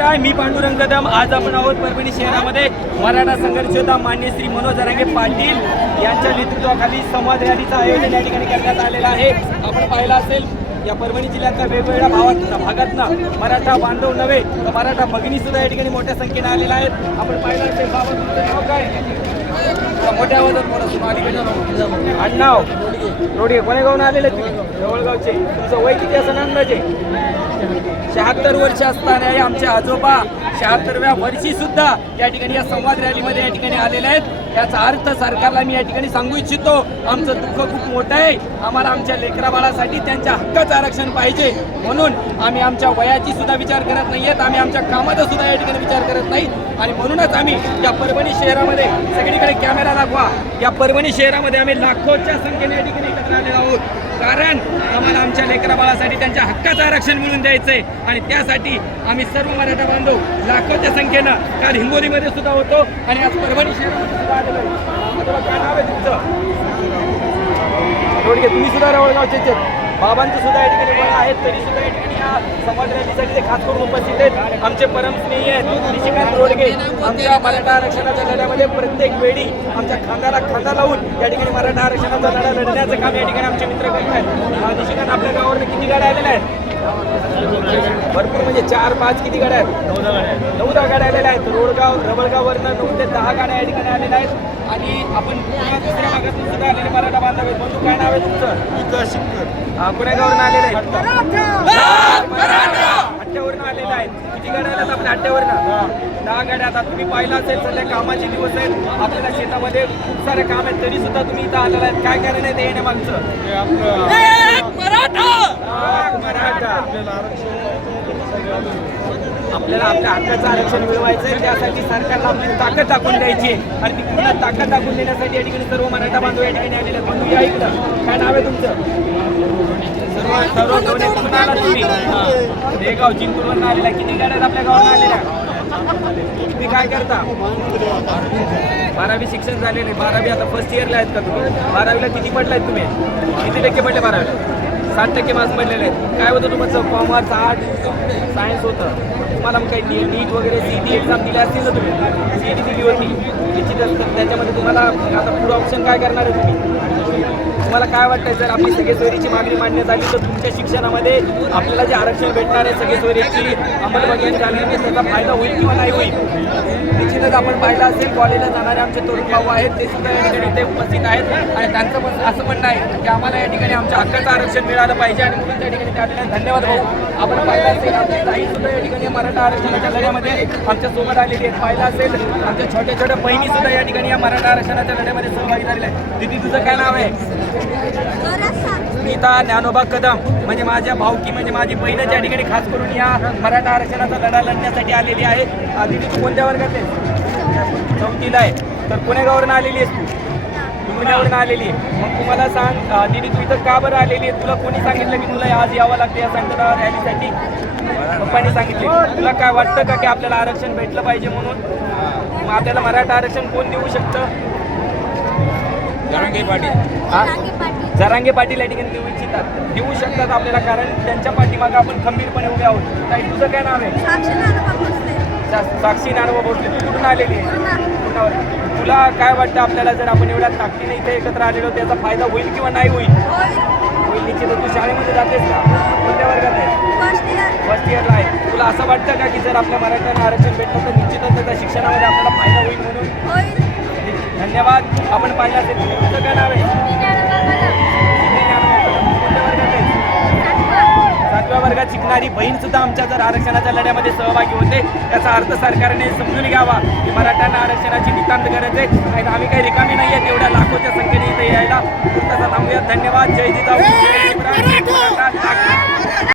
शिवराय मी पांडुरंग कदम आज आपण आहोत परभणी शहरामध्ये. मराठा संघर्ष योद्धा मान्य श्री मनोज जरांगे पाटील यांच्या नेतृत्वाखाली संवाद रॅलीचं आयोजन या ठिकाणी करण्यात आलेलं आहे. आपण पाहिलं असेल या परभणी जिल्ह्यातल्या वेगवेगळ्या भागात भागातनं मराठा बांधव नव्हे तर मराठा भगिनी सुद्धा या ठिकाणी मोठ्या संख्येने आलेल्या आहेत. आपण पाहिलं असेल बाबा तुमचं नाव काय? मोठ्या आवाजात आडनाव रोडगे कोणेगावून आलेले तुम्ही? जवळगावचे. तुमचं वय किती असं अंदाजे शहात्तर वर्ष असताना आमचे आजोबा शहात्तरव्या वर्षी सुद्धा या ठिकाणी या संवाद रॅलीमध्ये या ठिकाणी आलेले आहेत. याचा अर्थ सरकारला मी या ठिकाणी सांगू इच्छितो आमचं दुःख खूप मोठं आहे. आम्हाला आमच्या लेकरा बाळासाठी त्यांच्या हक्काचं आरक्षण पाहिजे. म्हणून आम्ही आमच्या वयाची सुद्धा विचार करत नाही आहेत आम्ही आमच्या कामाचा सुद्धा या ठिकाणी विचार करत नाही आणि म्हणूनच आम्ही या परभणी शहरामध्ये सगळीकडे कॅमेरा दाखवा. या परभणी शहरामध्ये आम्ही लाखोच्या संख्येने या ठिकाणी एकत्र आलेलो आहोत. कारण आम्हाला आमच्या लेकरा बाळासाठी त्यांच्या हक्काचं आरक्षण मिळून द्यायचंय. आणि त्यासाठी आम्ही सर्व मराठा बांधव लाखोच्या संख्येनं काल हिंगोलीमध्ये सुद्धा होतो. आणि आज परभणी शहरामध्ये सुद्धा आलेलो आहे. काय नाव आहे तुमचं? तुम्ही सुद्धा रवळगावचेच बाबांचं सुद्धा या ठिकाणी आहेत तरी सुद्धा या ठिकाणी या समाज रॅलीसाठी ते खास करून उपस्थित आहेत. आमचे परमस्नेही आहेत निशिकांत रोडगे. आमच्या मराठा आरक्षणाच्या लढ्यामध्ये प्रत्येक वेळी आमच्या खांद्याला खांदा लावून या ठिकाणी मराठा आरक्षणाचा लढा लढण्याचं काम या ठिकाणी आमचे मित्र करत आहेत निशिकांत आपल्या गावावर किती गाड्या आलेल्या आहेत? भरपूर म्हणजे चार पाच किती गाड्या आहेत? नऊ दहा गाड्या आलेल्या आहेत. रोडगाव रबळगाववरनं नऊ ते दहा गाड्या या ठिकाणी आलेल्या आहेत. आणि आपण पुन्हा दुसऱ्या भागातून सुद्धा आलेले मराठा बांधव आहेत. बंधू काय नाव आहे तुमचं? हा, पुण्यागावरून आलेले आहेत. अड्ड्यावरनं आलेले आहेत. किती गाड्या आल्यात आपल्या अड्ड्यावरनं दहा. गाड्या आता तुम्ही पाहिलं असेल सध्या कामाचे दिवस आहेत. आपल्याला शेतामध्ये खूप सारे काम आहेत तरी सुद्धा तुम्ही इथं आलेला आहेत. काय कारण आहे ते येण्यामागचं? आपल्याला आपल्या हक्काचं आरक्षण मिळवायचं आहे त्यासाठी सरकारला आपली ताकद दाखवून द्यायची आहे. आणि ती पूर्ण ताकद दाखवून देण्यासाठी या ठिकाणी सर्व मराठा बांधव या ठिकाणी आलेले आहेत. बंधू या इकडं. काय नाव आहे तुमचं? सर्व सर्व तुम्ही. हे. गाव जिंतूरवरून आलेला किती गाड्या आपल्या गावात आलेल्या? तुम्ही काय करता? बारावी शिक्षण झालेले बारावी आता फर्स्ट इयरला आहेत का तुम्ही? बारावीला किती पडलाय तुम्ही? किती टक्के पडले बारावीला? साठ टक्के मार्क्स पडलेले आहेत. काय होतं तुमचं कॉमर्स आर्ट सायन्स होतं. तुम्हाला मग काही नी नीट e, वगैरे सी टी एक्झाम दिल्या असतील ना तुम्ही? सी टी दिली होती निश्चित त्याच्यामध्ये तुम्हाला आता पुढं ऑप्शन काय करणार आहे तुम्ही? तुम्हाला काय वाटतंय? जर आपली सगळे सोयरीची मागणी मान्य झाली तर तुमच्या शिक्षणामध्ये आपल्याला जे आरक्षण भेटणार आहे सगळे सोयरीची अंमलबजावणी झाली त्याचा फायदा होईल किंवा नाही होईल? निश्चितच आपण पाहिलं असेल कॉलेजला जाणारे आमचे तरुण भाऊ आहेत ते सुद्धा या ठिकाणी ते उपस्थित आहेत. आणि त्यांचं पण असं म्हणणं आहे की आम्हाला या ठिकाणी आमच्या हक्काचं आरक्षण मिळालं पाहिजे आणि म्हणून त्या ठिकाणी त्या ठिकाणी धन्यवाद भाऊ. आपण पाहिलं असेल आमची ताई सुद्धा या ठिकाणी मराठा आरक्षणाच्या लढ्यामध्ये आमच्यासोबत आलेली आहेत. पाहिलं असेल आमच्या छोट्या छोट्या बहिणी सुद्धा या ठिकाणी या मराठा आरक्षणाच्या लढ्यामध्ये सहभागी झालेल्या आहेत. दिदी तुझं काय नाव आहे? स्मिता ज्ञानोबा कदम म्हणजे माझ्या भावकी म्हणजे माझी बहीणच या ठिकाणी खास करून या मराठा आरक्षणाचा लढा लढण्यासाठी आलेली आहे. अ, तू कोणत्या वर्गात आहे चौथीला आहे. तर पुण्यागावरून आलेली आहेस तू. पुण्यावरून आलेली आहे. मग तुम्हाला सांग दिदी तू इथं का बरं आलेली आहे? तुला कोणी सांगितलं की तुला आज यावं लागतं या संकटा रॅलीसाठी? पप्पाने सांगितले. तुला काय वाटतं का की आपल्याला आरक्षण भेटलं पाहिजे म्हणून? मग आपल्याला मराठा आरक्षण कोण देऊ शकतं? हा? जरांगे पाटील या ठिकाणी देऊ इच्छितात. देऊ शकतात आपल्याला कारण त्यांच्या पाठीमागे आपण खंबीरपणे उभे आहोत. ताई तुझं काय नाव आहे? सा- साक्षी नानवा भोसले. तू कुठून आलेली आहे. तुला काय वाटतं आपल्याला जर आपण एवढ्या ताकदीने इथे एकत्र आलेलो त्याचा फायदा होईल किंवा नाही होईल? होईल. निश्चित तू शाळेमध्ये जातेस का? कोणत्या वर्गात आहे? फर्स्ट इयरला आहे. तुला असं वाटतं का की जर आपल्या मराठ्यांना आरक्षण भेटलं तर निश्चितच त्याच्या शिक्षणामध्ये आपल्याला फायदा धन्यवाद. आपण पाहिलं असेल पुस्तकं नावे वर्गात सातव्या वर्गात शिकणारी बहीण सुद्धा आमच्या जर आरक्षणाच्या लढ्यामध्ये सहभागी होते याचा अर्थ सरकारने समजून घ्यावा की मराठ्यांना आरक्षणाची नितांत गरज आहे. आणि आम्ही काही रिकामी नाही आहेत एवढ्या लाखोच्या संख्येने इथे यायला. तसा थांबूयात. धन्यवाद. जय जिजाऊ.